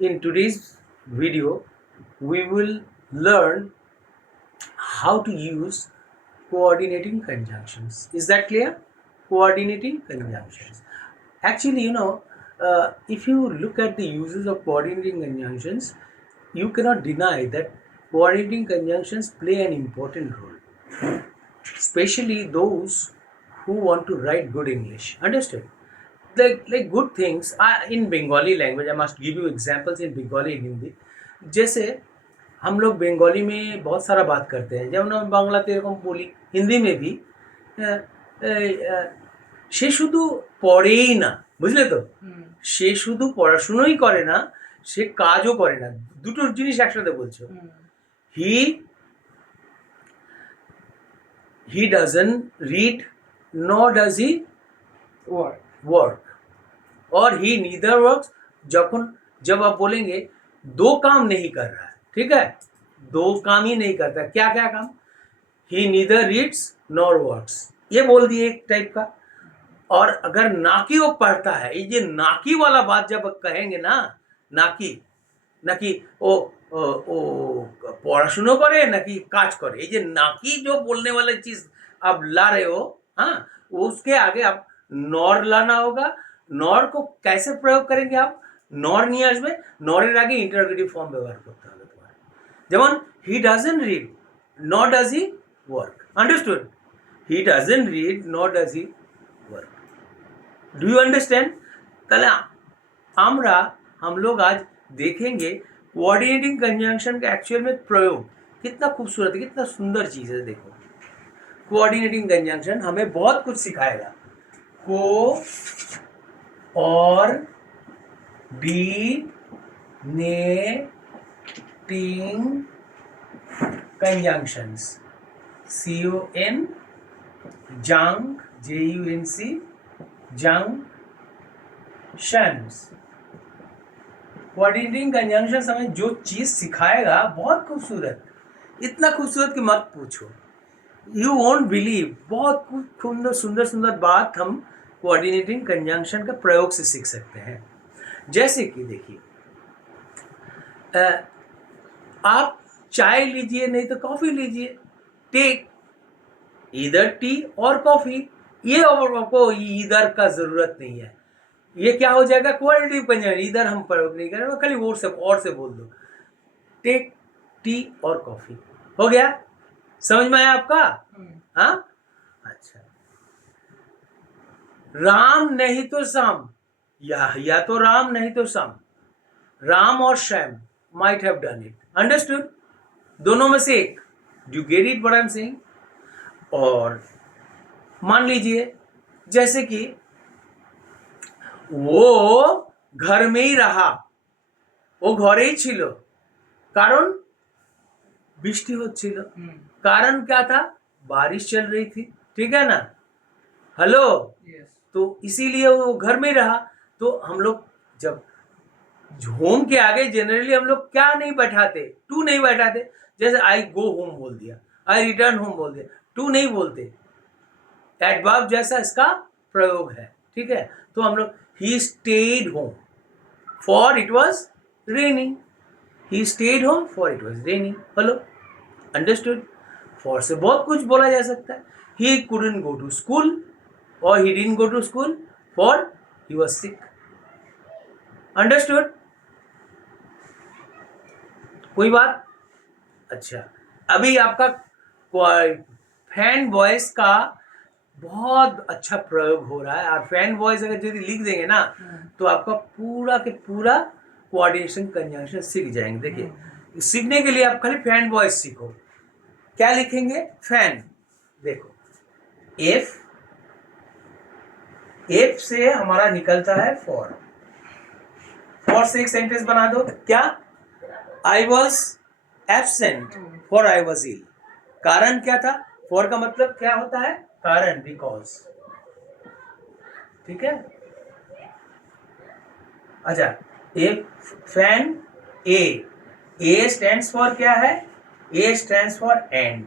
In today's video, we will learn how to use coordinating conjunctions. Is that clear? Coordinating conjunctions. Actually, if you look at the uses of coordinating conjunctions, you cannot deny that coordinating conjunctions play an important role, especially those who want to write good English. Understood? Like good things in Bengali language. I must give you examples in Bengali and Hindi. जैसे हम लोग बंगाली में बहुत सारा बात करते हैं, যেমন আমি বাংলাতে এরকম বলি, হিন্দি में भी সে শুধু পড়েই না, বুঝলে তো, সে শুধু পড়াশুনোই করে না, সে কাজও করে না, দুটো জিনিস একসাথে বলছো। He he doesn't read nor does he work और ही नीदर वर्क्स। जब आप बोलेंगे दो काम नहीं कर रहा है, ठीक है, दो काम ही नहीं करता, क्या क्या काम? ही नीदर रीड्स नॉर वर्क्स, ये बोल दिए एक टाइप का। और अगर नाकी वो पढ़ता है, ये नाकी वाला बात जब कहेंगे ना, नाकी নাকি ও ও পড়াশুনো করে নাকি কাজ করে, এই যে নাকি जो बोलने वाला चीज आप ला रहे हो, हाँ, उसके आगे आप नॉर लाना होगा। नॉर को कैसे प्रयोग करेंगे आप? नॉर নিয়ে আসবে, নরের আগে ইন্টারোগেটিভ ফর্ম ব্যবহার করতে হবে তোমার। যেমন he doesn't read nor does he work. Understood? He doesn't read nor does he work. Do you understand? তাহলে আমরা हम लोग आज देखेंगे कोऑर्डिनेटिंग कंजंक्शन का एक्चुअल में प्रयोग कितना खूबसूरत है, कितना सुंदर चीज है। देखो, कोऑर्डिनेटिंग कंजंक्शन हमें बहुत कुछ सिखाएगा। को और डी ने टिंग कंजंक्शंस, CON जंग JUNC जंक्शंस। कोऑर्डिनेटिंग कंजंक्शन हमें जो चीज सिखाएगा बहुत खूबसूरत, इतना खूबसूरत कि मत पूछो, यू वोंट बिलीव। बहुत सुंदर सुंदर सुंदर बात हम कोऑर्डिनेटिंग कंजंक्शन का प्रयोग से सीख सकते हैं। जैसे कि देखिए, आप चाय लीजिए नहीं तो कॉफी लीजिए, टेक इधर टी और कॉफी। ये आपको इधर का जरूरत नहीं है, ये क्या हो जाएगा क्वालिटी कंजंक्शन। इधर हम प्रयोग नहीं करेंगे, खाली और से बोल दो, टेक टी और कॉफी, हो गया। समझ में आया आपका? हाँ, अच्छा। राम नहीं तो श्याम, या तो राम नहीं तो श्याम, राम और Shyam might have done it. Understood? दोनों में से एक। Do you get it what I am saying? और मान लीजिए जैसे कि वो घर में ही रहा, वो घरे ही ছিল, कारण বৃষ্টি হচ্ছিল। कारण क्या था? बारिश चल रही थी, ठीक है ना? हेलो, तो इसीलिए वो घर में रहा। तो हम लोग जब होम के आगे जनरली हम लोग क्या नहीं बैठाते, टू नहीं बैठाते। जैसे आई गो होम बोल दिया, आई रिटर्न होम बोल दिया, टू नहीं बोलते। एडवर्ब जैसा इसका प्रयोग है, ठीक है। तो हम लोग he stayed home for it was raining, he stayed home for it was raining। Hello, understood? for से बहुत कुछ बोला जा सकता है। he couldn't go to school or he didn't go to school for he was sick। Understood? कोई बात? अच्छा, अभी आपका फैन वॉइस का बहुत अच्छा प्रयोग हो रहा है। और फैन वॉइस अगर यदि लिख देंगे ना, तो आपका पूरा के पूरा कोऑर्डिनेशन कंजंक्शन सीख जाएंगे। देखिए, सीखने के लिए आप खाली फैन वॉइस सीखो। क्या लिखेंगे? फैन। देखो, एफ से हमारा निकलता है फॉर से एक सेंटेंस बना दो। क्या? I was absent for I was ill. कारण क्या था? फॉर का मतलब क्या होता है? कारण, बिकॉज, ठीक है। अच्छा, ए फैन ए स्टैंड्स फॉर क्या है? ए स्टैंड्स फॉर एंड,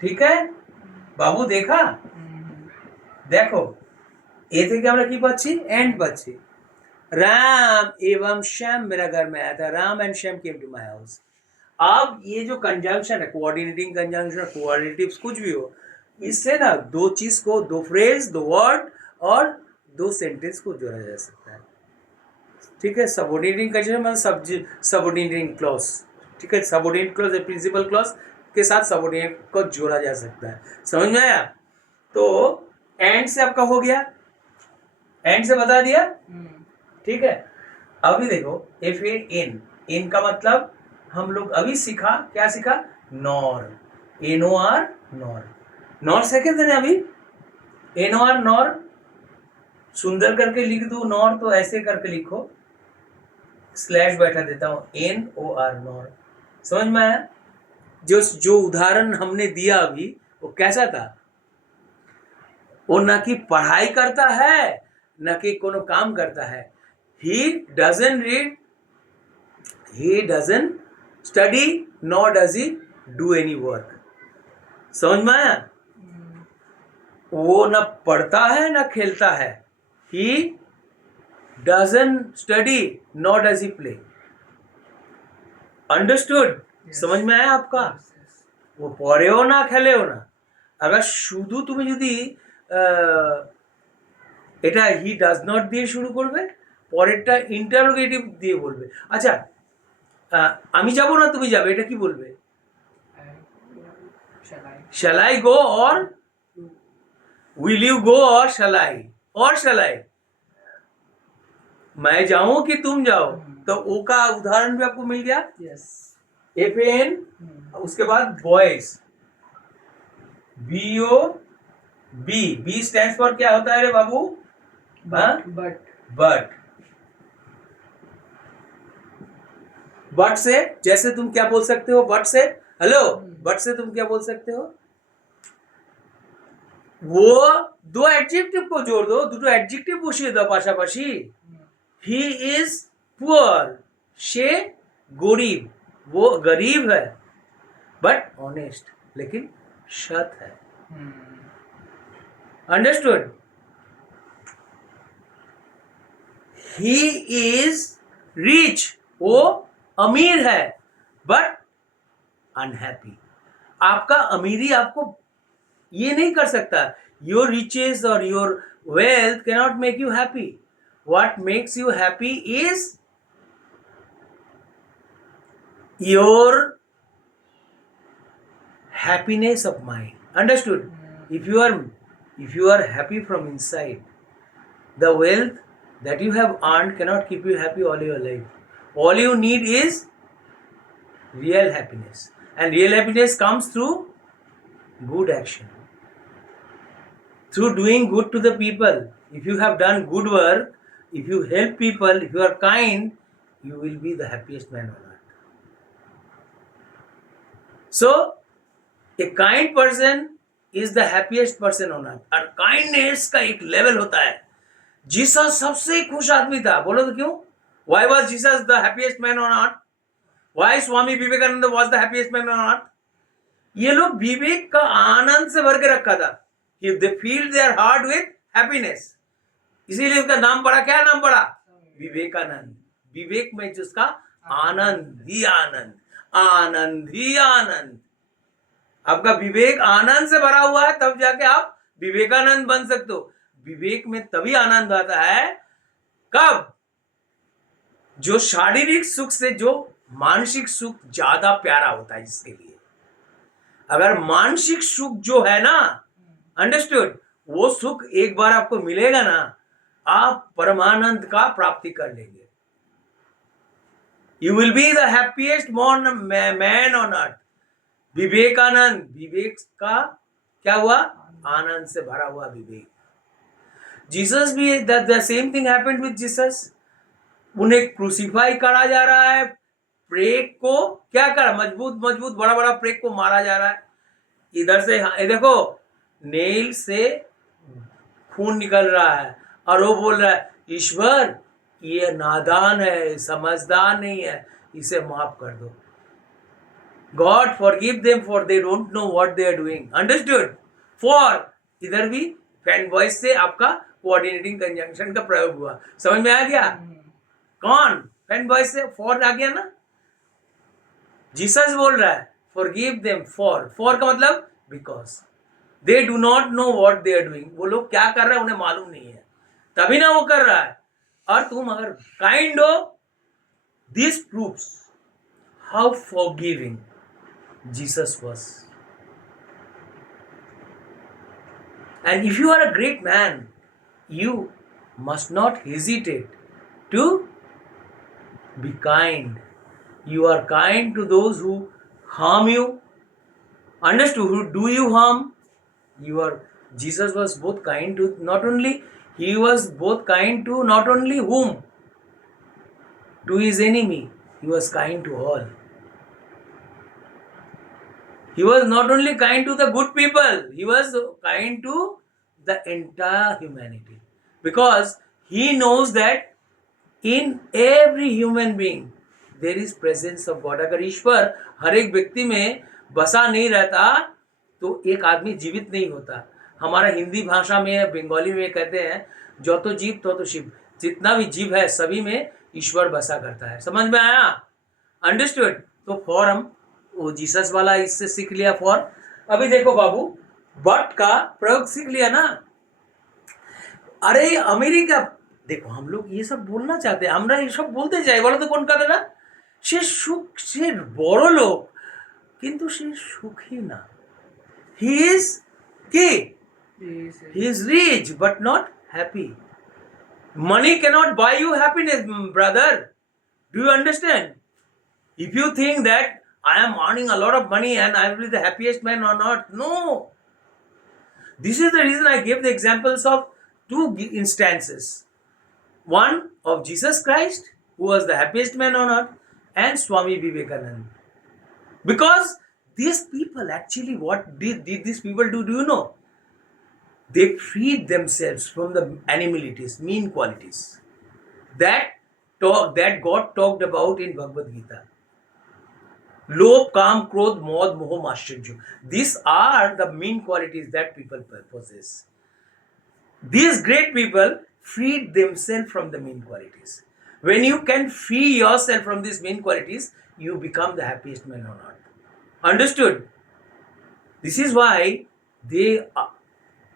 ठीक है बाबू? देखा? देखो, এ থেকে আমরা কি পাচ্ছি? এন্ড পাচ্ছি। राम एवं श्याम मेरा घर में आया था, Ram and Shyam came to my house. अब ये जो कंजंक्शन है, कोऑर्डिनेटिंग कंजंक्शन, कोऑर्डिनेटिव्स कुछ भी हो, इससे ना दो चीज को, दो फ्रेज, दो वर्ड और दो सेंटेंस को जोड़ा जा सकता है। ठीक है, सबऑर्डिनेटिंग कंजंक्शन मतलब सबऑर्डिनेटिंग क्लॉज। ठीक है, सबऑर्डिनेट क्लॉज प्रिंसिपल क्लॉज के साथ सबऑर्डिनेट को जोड़ा जा सकता है। समझ में आया? तो एंड से आपका हो गया, एंड से बता दिया। ठीक है, अभी देखो एफ ए इन, इन का मतलब हम लोग अभी सीखा, क्या सीखा? Nor, NOR, nor. Nor second है अभी, NOR नॉर। सुंदर करके लिख दो नॉर, तो ऐसे करके लिखो, स्लैश बैठा देता हूं, NOR नॉर। समझ में आया? जो उदाहरण हमने दिया अभी, वो कैसा था? वो न कि पढ़ाई करता है, न कि कोनो काम करता है। He doesn't read, he doesn't study, nor does he do any work. समझ में आया? वो न पढ़ता है न खेलता है। He doesn't study, nor does he play. Understood? समझ में आया आपका? वो पढ़े हो ना खेले हो ना, अगर শুধু তুমি যদি এটা হি ডাজ নট দিয়ে শুরু করবে, পরেরটা ইন্টারোগেটিভ দিয়ে বলবে। আচ্ছা, আমি যাব না তুমি যাবে, এটা কি বলবে? shall I go or will you go or shall I? मैं जाऊं कि तुम जाओ, तो ओ का उदाहरण भी आपको मिल गया। FN, उसके बाद बॉयज, BOB स्टैंड्स फॉर क्या होता है रे बाबू? बट से जैसे तुम क्या बोल सकते हो? बट से हेलो, बट से तुम क्या बोल सकते हो? वो दो एडजेक्टिव को जोड़ दो, দুটো एडजेक्टिव বসিয়ে দাও পাশাপাশি। ही इज पुअर, সে गरीब, वो गरीब है बट ऑनेस्ट, लेकिन सत है। अंडरस्टूड? ही इज रिच, वो अमीर है बट अनहैप्पी। आपका अमीरी आपको ये नहीं कर सकता। योर रिचेस और your wealth cannot make you happy. What makes you happy is your happiness of mind. Understood? If you are happy from inside, the wealth that you have earned cannot keep you happy all your life. All you need is real happiness, and real happiness comes through good action, through doing good to the people. If you have done good work, if you help people, if you are kind, you will be the happiest man on earth. So a kind person is the happiest person on earth. और kindness का एक level होता है। Jesus सबसे खुश आदमी था, बोलो तो क्यों? Why was Jesus the happiest man on earth? Why Swami Vivekananda was the happiest man on earth? ये लोग विवेक का आनंद से भर के रखा था। They filled their heart with happiness. इसीलिए उसका नाम पड़ा, क्या नाम पड़ा? विवेकानंद। विवेक में जिसका आनंद ही आनंद, आनंद ही आनंद। आपका विवेक आनंद से भरा हुआ है, तब जाके आप विवेकानंद बन सकते हो। विवेक में तभी आनंद आता है कब? जो शारीरिक सुख से जो मानसिक सुख ज्यादा प्यारा होता है जिसके लिए। अगर मानसिक सुख जो है ना, अंडरस्टूड, वो सुख एक बार आपको मिलेगा ना, आप परमानंद का प्राप्ति कर लेंगे। You will be the happiest man on earth. Vivekananda, विवेक का क्या हुआ? आनंद से भरा हुआ विवेक। जीसस भी, the same thing happened with Jesus. उन्हें क्रूसीफाई करा जा रहा है, प्रेक को क्या करा? मजबूत मजबूत बड़ा बड़ा प्रेक को मारा जा रहा है। इधर से देखो, नेल से खून निकल रहा है और वो बोल रहा है, ईश्वर ये नादान है, समझदार नहीं है, इसे माफ कर दो। God forgive them for they don't know what they are doing. Understood? For इधर भी फैन वॉइस से आपका कोऑर्डिनेटिंग कंजंक्शन का प्रयोग हुआ। समझ में आ गया? कौन फैन बॉय से फॉर आ गया ना, जीसस बोल रहा है फॉरगिव देम, फॉर का मतलब because they do not know what they are doing, वो लोग क्या कर रहे हैं उन्हें मालूम नहीं है, तभी ना वो कर रहा है। और तुम अगर काइंड हो, this proves how forgiving Jesus was. And if you are a great man, you must not hesitate to be kind. You are kind to those who harm you. Understood? Who do you harm? You are. Jesus was both kind to not only, he was both kind to not only whom, to his enemy. He was kind to all. He was not only kind to the good people, he was kind to the entire humanity, because he knows that in every human being there is presence of God. अगर ईश्वर हर एक व्यक्ति में बसा नहीं रहता तो एक आदमी जीवित नहीं होता। हमारा हिंदी भाषा में, बंगाली में कहते हैं जो तो जीव तो शिव, जितना भी जीव है सभी में ईश्वर बसा करता है। समझ में आया? अंडरस्टूड? तो फॉर हम वो जीसस वाला इससे सीख लिया फॉर। अभी देखो बाबू, बट का प्रयोग सीख लिया ना। अरे अमेरिका देखो, हम लोग ये सब बोलना चाहते हैं, আমরা এইসব বলতে চাই, বলো তো কোন কথাটা? সে সুখ, সে বড় লোক কিন্তু সে সুখী না। হি ইজ কি? He is rich but not happy. Money cannot buy you happiness, brother. Do you understand? If you think that I am earning a lot of money and I will be the happiest man or not, no. This is the reason I gave the examples of two instances. One of Jesus Christ, who was the happiest man on earth, and Swami Vivekananda. Because these people actually, what did these people do you know? They freed themselves from the animalities, mean qualities that God talked about in Bhagavad Gita. Lobh, Kam, Krodh, Modh, Moh, Mascharya. These are the mean qualities that people possess. These great people freed themselves from the mean qualities. When you can free yourself from these mean qualities, you become the happiest man on earth. Understood? This is why they are,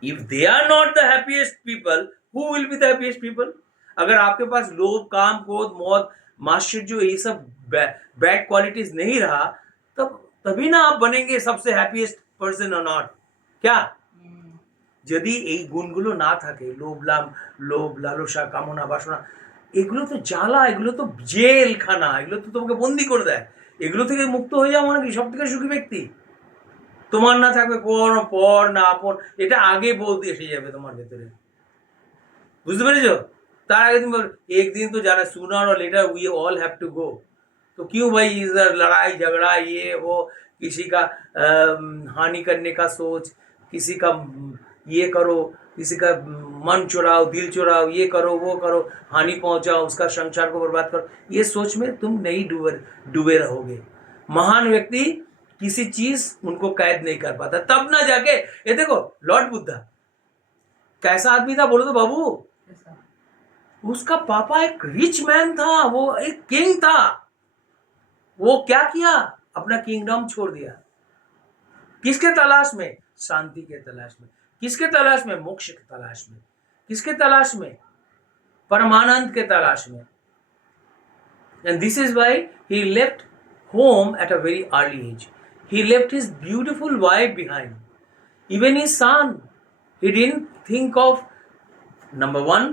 if they are not the happiest people, who will be the happiest people? अगर आपके पास लोभ, काम, क्रोध, मौत, माश्चर्य, ये सब bad qualities नहीं रहा, तभी ना आप बनेंगे सबसे হ্যাপিয়েস্ট পারসন অন আর্থ। क्या? যদি এই গুণগুলো না থাকে, লোভ, লালসা, কামনা, বাসনা, এগুলো তো জ্বালা, এগুলো তো জেলখানা, এগুলো তো তোমাকে বন্দি করে দেয়। এগুলো থেকে মুক্ত হয়ে যাওয়া মানে কি সব থেকে সুখী ব্যক্তি। তোমার না থাকবে কোনো পর না আপন, এটা আগে বলতে এসে যাবে তোমার ভেতরে। বুঝতে পেরেছো? তার আগে তুমি একদিন তো जाना, सूनर और later we all have to go. तो क्यों भाई इधर लड़ाई झगड़ा, ये वो, किसी का हानि करने का सोच, किसी का ये करो, किसी का मन चुराओ, दिल चुराओ, ये करो वो करो, हानि पहुंचाओ, उसका संसार को बर्बाद करो, ये सोच में तुम नहीं डूबे रहोगे। महान व्यक्ति किसी चीज उनको कैद नहीं कर पाता, तब ना जाके, ये देखो लॉर्ड बुद्धा कैसा आदमी था बोलो तो बाबू? उसका पापा एक रिच मैन था, वो एक किंग था। वो क्या किया? अपना किंगडम छोड़ दिया। किसके तलाश में? शांति के तलाश में। किसके तलाश में? मोक्ष के तलाश में। किसके तलाश में? परमानंद के तलाश में। And this is why he left home at a very early age. He left his beautiful wife behind. Even his son. He didn't think of, number one,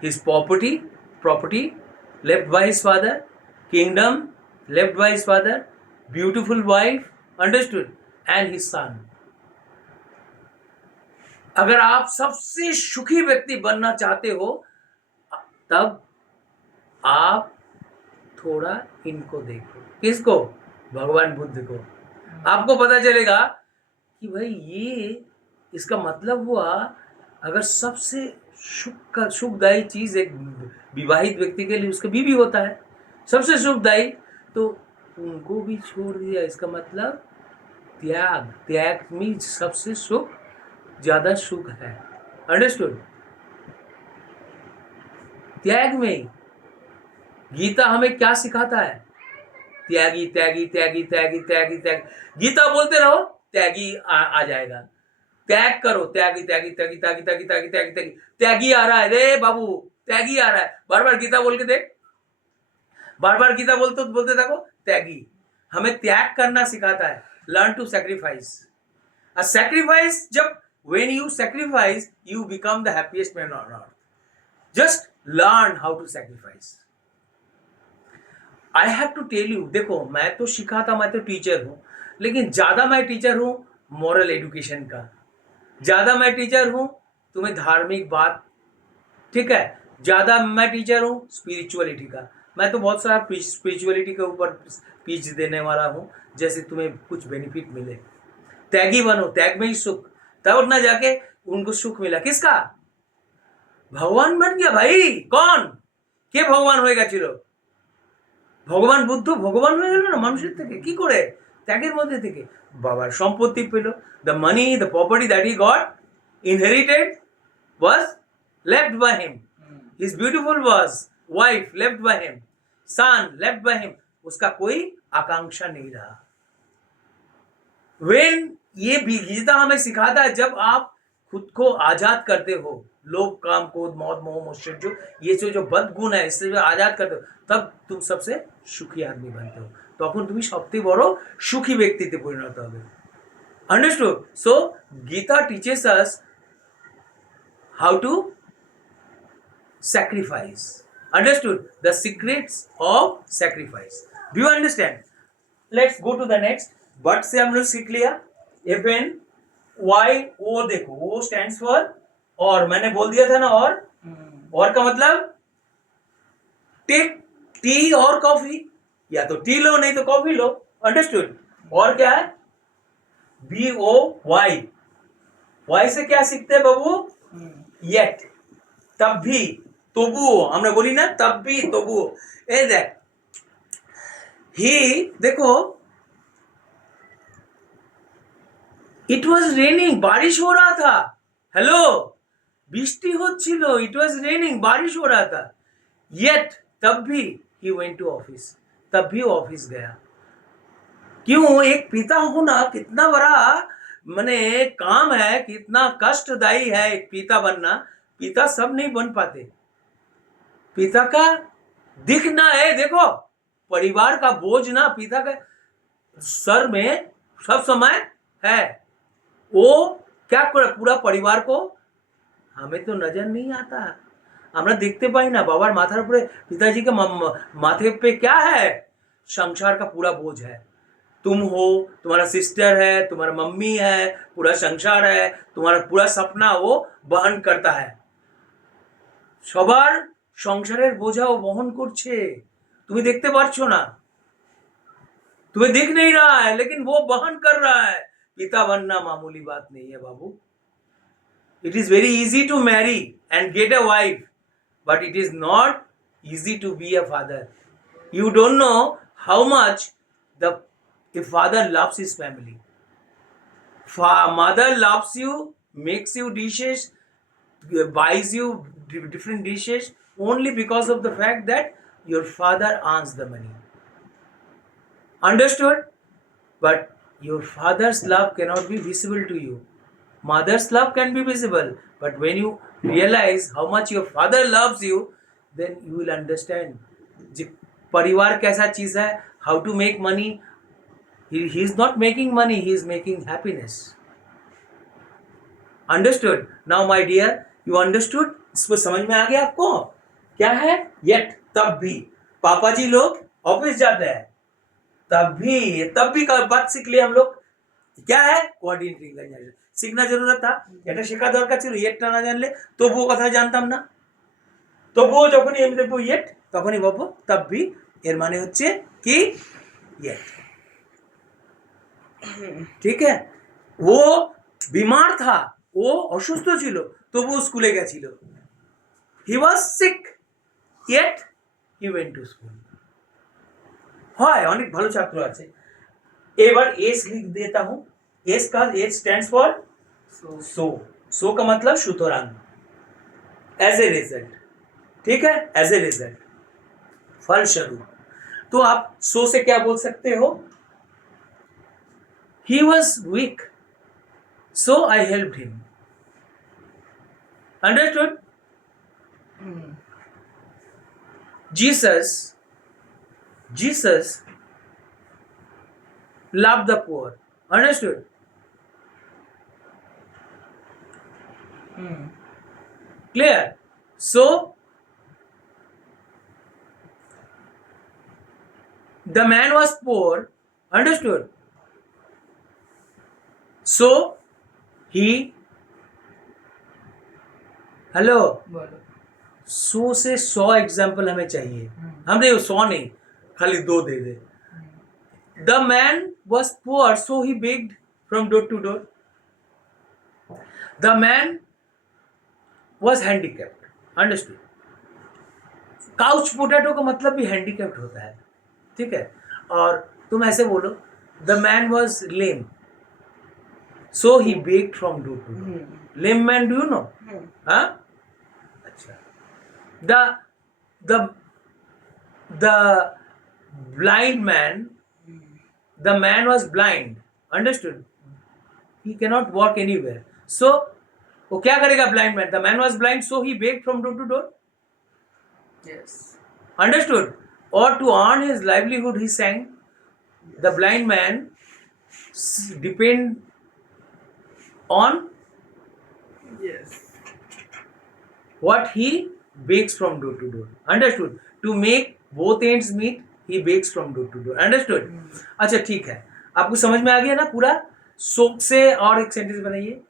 his property left by his father, kingdom left by his father, beautiful wife, understood, and his son. अगर आप सबसे सुखी व्यक्ति बनना चाहते हो, तब आप थोड़ा इनको देखो। किसको? भगवान बुद्ध को। आपको पता चलेगा कि भाई ये इसका मतलब हुआ, अगर सबसे सुखदायी चीज एक विवाहित व्यक्ति के लिए उसका बीवी होता है, सबसे सुखदायी, तो उनको भी छोड़ दिया। इसका मतलब त्याग में सबसे सुख, ज्यादा सुख है। अंडरस्टूड? त्याग में गीता हमें क्या सिखाता है? त्यागी त्यागी त्यागी त्यागी त्यागी त्यागी। गीता बोलते रहो, त्यागी आ जाएगा। त्याग करो, त्यागी त्यागी त्यागी त्यागी त्यागी त्यागी त्यागी त्यागी। त्यागी आ रहा है रे बाबू, त्यागी आ रहा है। बार बार गीता बोल के देख, बार बार गीता बोलते बोलते देखो, त्यागी हमें त्याग करना सिखाता है। Learn to sacrifice. A sacrifice, जब when you sacrifice you become the happiest man on earth. Just learn how to sacrifice. I have to tell you, देखो मैं तो सिखाता, मैं तो टीचर हूँ, लेकिन ज्यादा मैं टीचर हूँ मॉरल एजुकेशन का, ज्यादा मैं टीचर हूँ तुम्हें धार्मिक बात, ठीक है, ज्यादा मैं टीचर हूँ स्पिरिचुअलिटी का। मैं तो बहुत सारा स्पिरिचुअलिटी के ऊपर स्पीच देने वाला हूँ, जैसे तुम्हें कुछ बेनिफिट मिले। त्यागी बनो, त्याग में ही सुख। तब ना जाके उनको सुख मिला, किसका? भगवान बन गया भाई। कौन के ভগবান হয়ে গেছিল? ভগবান বুদ্ধ ভগবান হয়ে গেল না মানুষের থেকে, কি করে? ত্যাগের মধ্যে থেকে। বাবার সম্পত্তি পেল, the money, the property that he got inherited was left by him. His beautiful was wife left by him, son left by him. उसका कोई आकांक्षा नहीं रहा। When ये भी गीता हमें सिखाता है, जब आप खुद को आजाद करते हो लोभ काम क्रोध मौत मोह मत्सर्य, ये जो बदगुण है, इससे जो आजाद करते हो, तब तुम सबसे सुखी आदमी बनते हो। তখন তুমি সবথেকে বড় সুখী ব্যক্তিতে পরিণত হবে। Understood? So Gita teaches us how to sacrifice. Understood? The secrets of sacrifice. Do you understand? Let's go to the next. But से हम लोग सीख लिया। एफ एन वाई ओ, देखो ओ स्टैंड्स फॉर और, मैंने बोल दिया था ना और का मतलब टेक टी और कॉफी, या तो टी लो नहीं तो कॉफी लो। अंडरस्टूड? और क्या है? बी ओ वाई, वाई से क्या सीखते हैं बाबू? येट, तब भी, तबुओ, हमने बोली ना तब भी तबुओ। ए देख ही, देखो इट वॉज रेनिंग, बारिश हो रहा था। हेलो, বৃষ্টি হচ্ছিল, इट वॉज रेनिंग, बारिश हो रहा था। येट, तब भी ही वेंट टू ऑफिस, तब भी ऑफिस गया। क्यों? एक पिता होना कितना बड़ा माने काम है, कितना कष्टदायी है एक पिता बनना। पिता सब नहीं बन पाते। पिता का दिखना है, देखो परिवार का बोझ ना पिता का सर में सब समय है। वो क्या करे पूरा परिवार को, हमें तो नजर नहीं आता। আমরা देखते पाई ना बाबार माथार ऊपर पिताजी के माथे पे क्या है? संसार का पूरा बोझ है। तुम हो, तुम्हारा सिस्टर है, तुम्हारा मम्मी है, पूरा संसार है, तुम्हारा पूरा सपना वो बहन करता है। সবার সংসারের বোঝা ও বহন করছে, তুমি দেখতে পাচ্ছ না, तुम्हें दिख नहीं रहा है, लेकिन वो बहन कर रहा है। पिता बनना मामूली बात नहीं है बाबू। It is very easy to marry and get a wife, but it is not easy to be a father. You don't know how much the father loves his family. Mother loves you, makes you dishes, buys you different dishes only because of the fact that your father earns the money. Understood? But your father's love cannot be visible to you. Mother's love can be visible, but when you realize how much your father loves you, then you will understand परिवार कैसा चीज है, how to make money. He is not making money, he is making happiness. Understood? Now my dear, you understood? इसको समझ में आ गया आपको? क्या है? Yet, तब भी पापा जी लोग ऑफिस जाते हैं, तब भी का बात सीख लिया हम लोग। क्या है? कोऑर्डिनेटिंग सीखना जरूरत था, এটা শেখা দরকার ছিল। ইয়েটটা না জানলে তবুও কথা জানতাম না। তবুও যখনই আমি দেখবো ইয়েট, তখনই ভাববো তব भी, এর মানে হচ্ছে কি ইয়েট। ঠিক है? वो बीमार था, वो অসুস্থ ছিল, তবুও স্কুলে গেছিল। he was sick yet he went to school. হয় অনেক ভালো ছাত্র আছে। এবার एस लिख देता हूं। एस का एस स्टैंड्स फॉर सो का मतलब सुतरां, एज ए रिजल्ट। ठीक है? एज ए रिजल्ट फलस्वरूप। तो आप सो से क्या बोल सकते हो? He was weak so I help him. Understood? Jesus loved the poor. Understood? Clear? So the man was poor. Understood? So he hello सो से 100 एग्जाम्पल हमें चाहिए। हम नहीं 100 नहीं, खाली 2 दे दे। The man was poor so he begged from door to door. The man was handicapped. Understood? Couch potato का मतलब भी हैंडीकैप्ड होता है, ठीक है? और तुम ऐसे बोलो the man was lame so he begged from door to door. Lame man do you know? हाँ, अच्छा। The blind man, the man was blind. Understood? He cannot walk anywhere. So वो क्या करेगा blind man? The man was blind, so he begged from door to door. Yes. Understood? Or to earn his livelihood, he sang. The blind man depend on Yes. what he begs from door to door. Understood? To make both ends meet, he begs from door to door. Understood? अच्छा, ठीक है, आपको समझ में आ गया ना पूरा? शोक से और एक सेंटेंस बनाइए।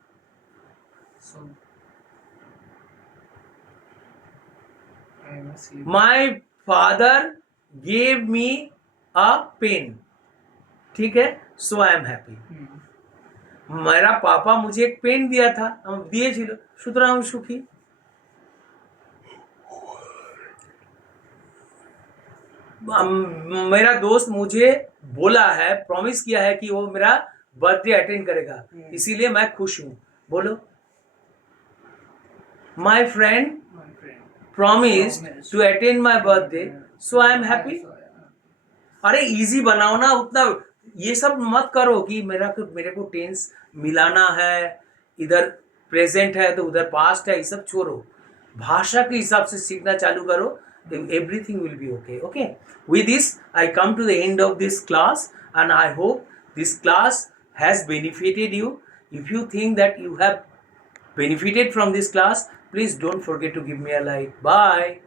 My father gave me a pen. ठीक है, सो आई एम हैप्पी। मेरा पापा मुझे एक पेन दिया था, दिए सुतरां हम सुखी। मेरा दोस्त मुझे बोला है, प्रॉमिस किया है कि वो मेरा बर्थडे अटेंड करेगा, इसीलिए मैं खुश हूं। बोलो my friend promised to attend my birthday, so I am happy. अरे इजी बनाओ ना, उतना ये सब मत करो कि मेरे को टेंस मिलाना है, इधर प्रेजेंट है तो उधर पास्ट है, ये सब छोड़ो, भाषा के हिसाब से सीखना चालू करो, everything will be okay. Okay, with this I come to the end of this class and I hope this class has benefited you. If you think that you have benefited from this class, please don't forget to give me a like. Bye.